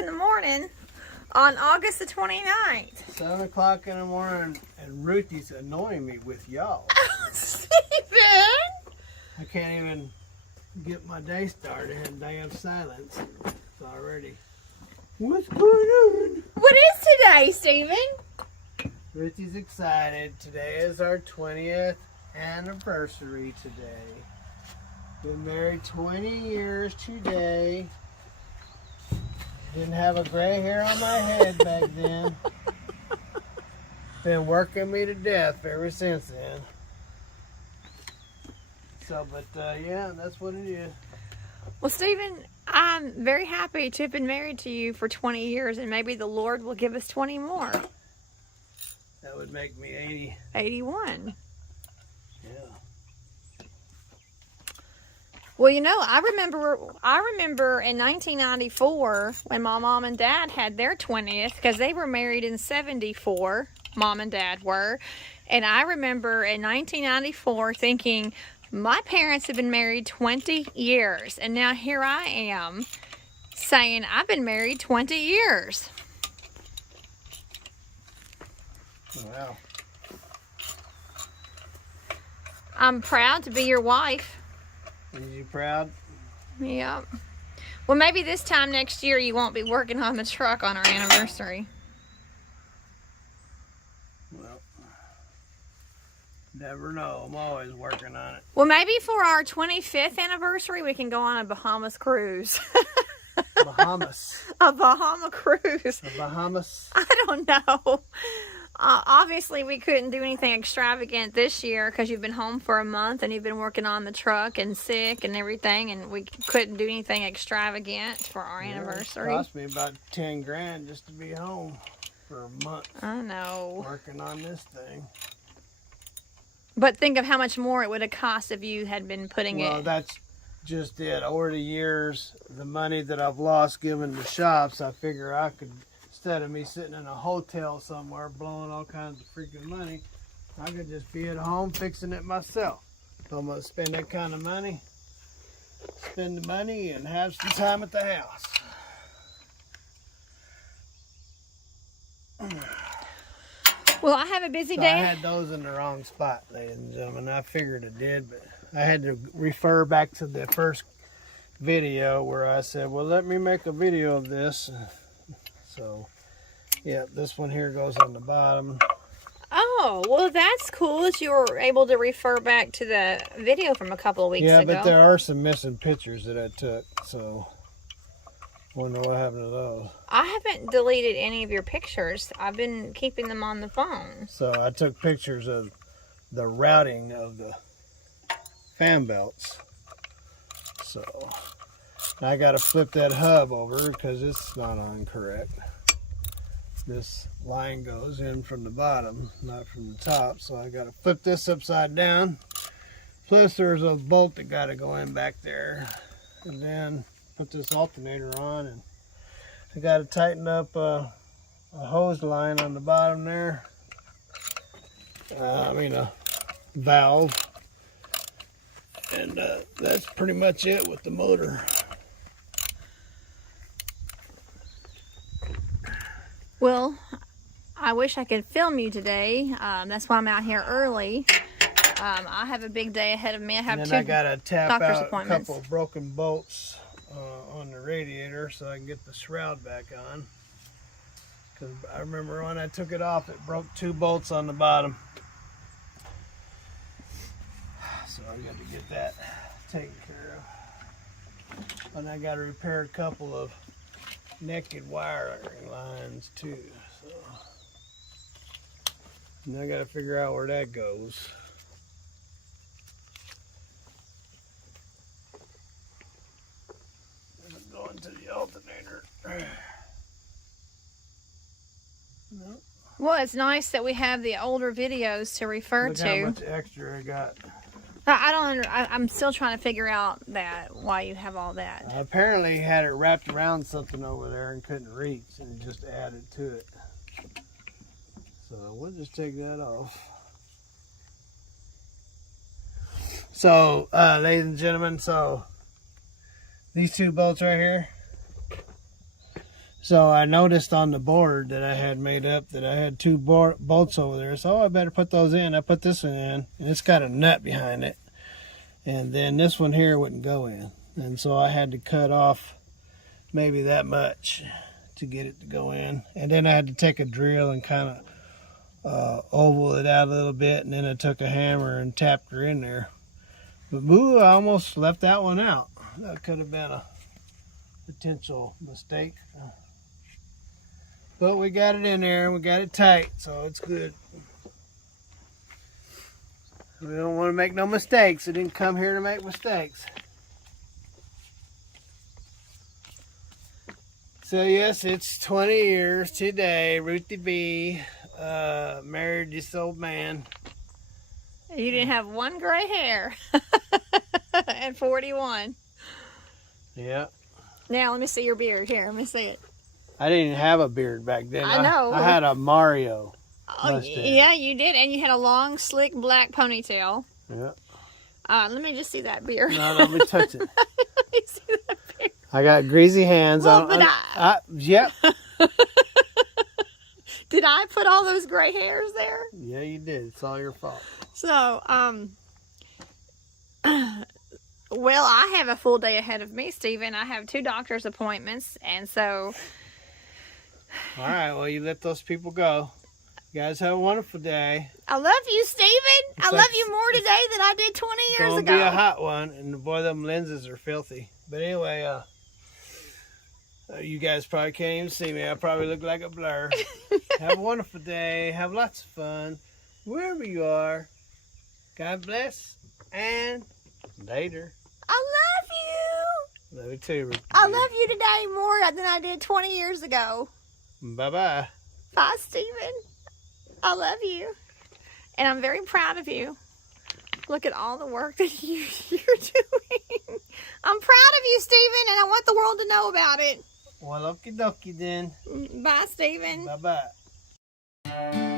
in the morning on August the 29th. 7 o'clock in the morning, and Ruthie's annoying me with y'all. Steven! I can't even get my day started, and day of silence already. What's going on? What is today, Steven? Ruthie's excited. Today is our 20th anniversary today. Been married 20 years today. Didn't have a gray hair on my head back then. Been working me to death ever since then. So, but yeah, that's what it is. Well, Steven, I'm very happy to have been married to you for 20 years, and maybe the Lord will give us 20 more. That would make me 80. 81. Yeah. Well, you know, I remember in 1994 when my mom and dad had their 20th, because they were married in 74, mom and dad were. And I remember in 1994 thinking, my parents have been married 20 years. And now here I am saying I've been married 20 years. Wow. I'm proud to be your wife. Are you proud? Yep. Well, maybe this time next year you won't be working on the truck on our anniversary. Well, never know. I'm always working on it. Well, maybe for our 25th anniversary, we can go on a Bahamas cruise. Bahamas. A Bahama cruise. The Bahamas. I don't know. Obviously, we couldn't do anything extravagant this year because you've been home for a month and you've been working on the truck and sick and everything, and we couldn't do anything extravagant for our anniversary. It cost me about 10 grand just to be home for a month. I know. Working on this thing. But think of how much more it would have cost if you had been putting Well, it. that's just it. Over the years, the money that I've lost giving to shops, I figure I could, instead of me sitting in a hotel somewhere blowing all kinds of freaking money, I could just be at home fixing it myself. So I'm going to spend that kind of money, spend the money, and have some time at the house. Well, I have a busy So day. I had those in the wrong spot, ladies and gentlemen. I figured it did, but I had to refer back to the first video where I said, well, let me make a video of this. So, yeah, this one here goes on the bottom. Oh, well, that's cool that you were able to refer back to the video from a couple of weeks ago. Yeah, but there are some missing pictures that I took, so wonder what happened to those. I haven't deleted any of your pictures. I've been keeping them on the phone. So I took pictures of the routing of the fan belts. So I got to flip that hub over because it's not on correct. This line goes in from the bottom, not from the top. So I got to flip this upside down. Plus there's a bolt that got to go in back there. And then put this alternator on, and I got to tighten up a hose line on the bottom there. A valve. And that's pretty much it with the motor. Well, I wish I could film you today. That's why I'm out here early. I have a big day ahead of me. I have and two then I got to tap doctor's out a appointments. couple of broken bolts on the radiator so I can get the shroud back on. Because I remember when I took it off, it broke 2 bolts on the bottom. So I got to get that taken care of. And I got to repair a couple of naked wiring lines too. So, and I got to figure out where that goes. Going to the alternator. No. Well, it's nice that we have the older videos to refer Look to. how much extra I got. I'm still trying to figure out why you have all that. I apparently had it wrapped around something over there and couldn't reach, and just added to it. So we'll just take that off. So, ladies and gentlemen, so these 2 bolts right here, So I noticed on the board that I had made up that I had two bolts over there. So I better put those in. I put this one in, and it's got a nut behind it. And then this one here wouldn't go in. And so I had to cut off maybe that much to get it to go in. And then I had to take a drill and kind of oval it out a little bit. And then I took a hammer and tapped her in there. But boo, I almost left that one out. That could have been a potential mistake. But we got it in there and we got it tight, so it's good. We don't want to make no mistakes. I didn't come here to make mistakes. So yes, it's 20 years today. Ruthie B married this old man. You didn't have one gray hair at 41. Yeah. Now let me see your beard. Here, let me see it. I didn't even have a beard back then. I know. I had a Mario mustache. Yeah, you did, and you had a long, slick black ponytail. Yeah. Let me just see that beard. No, let me touch it. Let me see that beard. I got greasy hands. Well, but Yep. Did I put all those gray hairs there? Yeah, you did. It's all your fault. So, well, I have a full day ahead of me, Stephen. I have 2 doctor's appointments, and so... All right, well, you let those people go. You guys have a wonderful day. I love you, Stephen. I like- love you more today than I did 20 years Gonna ago. be a hot one, and boy, them lenses are filthy. But anyway, you guys probably can't even see me. I probably look like a blur. Have a wonderful day. Have lots of fun. Wherever you are. God bless. And later. I love you. Love you too, Ruthie. I love you today more than I did 20 years ago. Bye-bye. Bye, Stephen. I love you. And I'm very proud of you. Look at all the work that you're doing. I'm proud of you, Stephen, and I want the world to know about it. Well, okie dokie then. Bye, Stephen. Bye-bye.